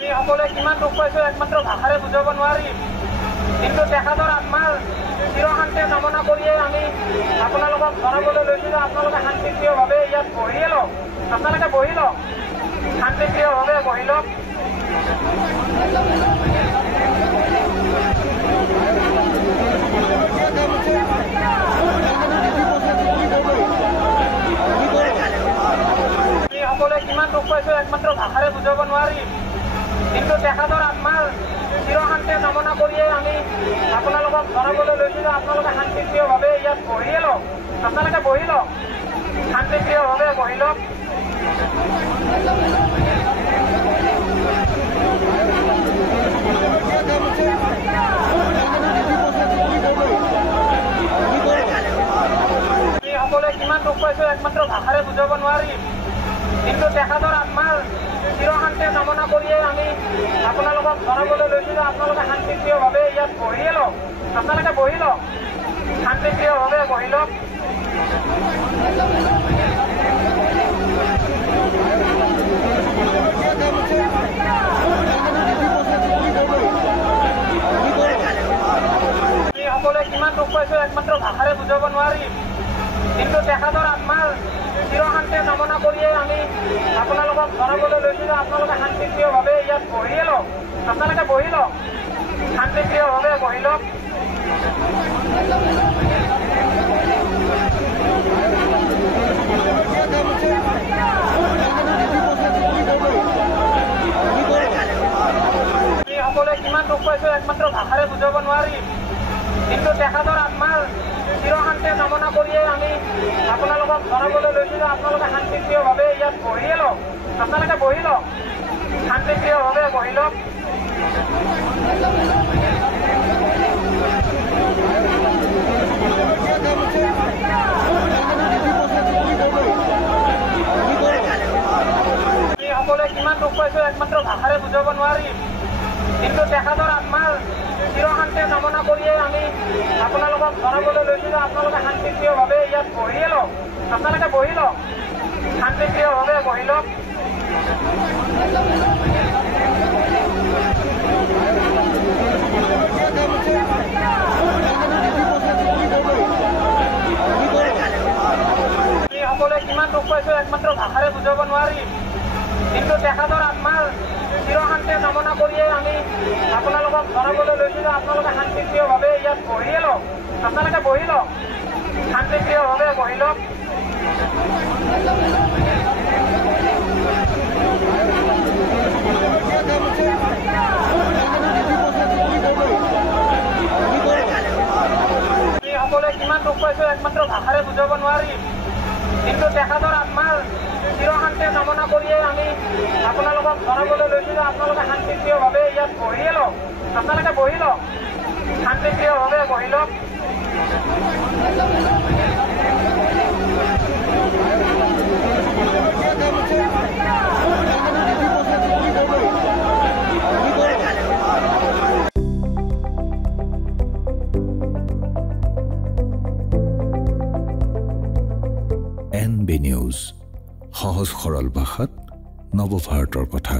সকলে কিমান দুখ পাইছো একমাত্ৰ ভাষাৰে বুজাব নোৱাৰিম, কিন্তু তেখেতৰ আত্মাৰ চিৰশান্তি কামনা কৰিয়ে আমি আপোনালোকক জনাবলৈ লৈছিলোঁ। আপোনালোকে শান্তিপ্ৰিয়ভাৱে ইয়াত বহিয়ে লওক, আপোনালোকে বহি লওক, শান্তিপ্ৰিয়ভাৱে বহি লওক। সকলে কিমান দুখ পাইছো একমাত্ৰ ভাষাৰে বুজাব নোৱাৰিম, কিন্তু তেখেতৰ আত্মাৰ চিৰশান্তি কামনা কৰিয়ে আমি আপোনালোকক জনাবলৈ লৈছিলোঁ। আপোনালোকে শান্তিপ্ৰিয়ভাৱে ইয়াত বহিয়ে লওক, আপোনালোকে বহি লওক, শান্তিপ্ৰিয়ভাৱে বহি লওক। সকলে কিমান দুখ পাইছো একমাত্ৰ ভাষাৰে বুজাব নোৱাৰিম, কিন্তু তেখেতৰ আত্মাৰ চিৰশান্তি কামনা কৰিয়ে আমি আপোনালোকক জনাবলৈ লৈছিলোঁ। আপোনালোকে শান্তিপ্ৰিয়ভাৱে ইয়াত বহিয়ে লওক, আপোনালোকে বহি লওক, শান্তিপ্ৰিয়ভাৱে বহি লওক। সকলে কিমান দুখ পাইছো একমাত্ৰ ভাষাৰে বুজাব নোৱাৰিম, কিন্তু তেখেতৰ আত্মাৰ চিৰশান্তি কামনা কৰিয়ে আমি আপোনালোকক জনাবলৈ লৈছিলোঁ। আপোনালোকে শান্তিপ্ৰিয়ভাৱে ইয়াত বহিয়ে লওক, আপোনালোকে বহি লওক, শান্তিপ্ৰিয়ভাৱে বহি লওক। সকলে কিমান দুখ পাইছো একমাত্ৰ ভাষাৰে বুজাব নোৱাৰিম, কিন্তু তেখেতৰ আত্মাৰ চিৰশান্তি কামনা কৰিয়ে আমি আপোনালোকক জনাবলৈ লৈছিলোঁ। আপোনালোকে শান্তিপ্ৰিয়ভাৱে ইয়াত বহিয়ে লওক, আপোনালোকে বহি লওক, শান্তিপ্ৰিয়ভাৱে বহি লওক। সকলে কিমান দুখ পাইছো একমাত্ৰ ভাষাৰে বুজাব নোৱাৰিম, কিন্তু তেখেতৰ আত্মাৰ চিৰশান্তি কামনা কৰিয়ে আমি আপোনালোকক জনাবলৈ লৈছিলোঁ। আপোনালোকে শান্তিপ্ৰিয়ভাৱে ইয়াত বহিয়ে লওক, আপোনালোকে বহি লওক, শান্তিপ্ৰিয়ভাৱে বহি লওক। সকলে কিমান দুখ পাইছো একমাত্ৰ ভাষাৰে বুজাব নোৱাৰিম, কিন্তু তেখেতৰ আত্মাৰ চিৰশান্তি কামনা কৰিয়ে আমি আপোনালোকক জনাবলৈ লৈছিলোঁ। আপোনালোকে শান্তিপ্ৰিয়ভাৱে ইয়াত বহিয়ে লওক, আপোনালোকে বহি লওক, শান্তিপ্ৰিয়ভাৱে বহি লওক। সকলে কিমান দুখ পাইছো একমাত্ৰ ভাষাৰে বুজাব নোৱাৰিম, কিন্তু তেখেতৰ আত্মাৰ চিৰশান্তি কামনা কৰিয়ে আমি আপোনালোকক জনাবলৈ লৈছিলোঁ। আপোনালোকে শান্তিপ্ৰিয়ভাৱে ইয়াত বহিয়ে লওক, আপোনালোকে বহি লওক, শান্তিপ্ৰিয়ভাৱে বহি লওক। NB নিউজ, সহজ সৰল ভাষাত নৱভাৰতৰ কথা।